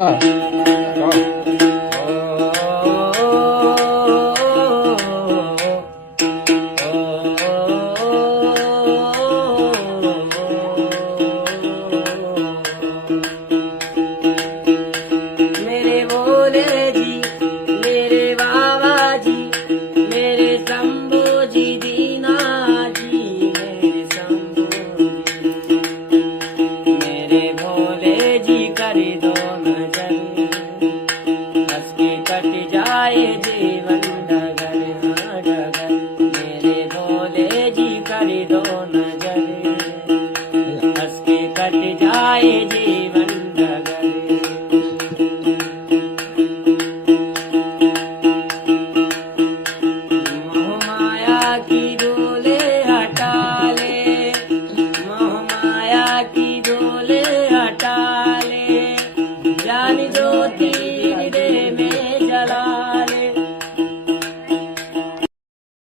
हाँ, हाँ। मेरे भोले जी, मेरे बाबा जी, मेरे शंभू जी दीना जी, मेरे शंभू जी, मेरे भोले जी कर दो नजर, हंस के कट जाए जीवन डगर, हाँ डगर। मेरे भोले जी कर दो नजर, हंस के कट जाए जीवन डगर। मोह माया की डोले हटा ले, मोह माया की डोले हटा ले, जान ज्योति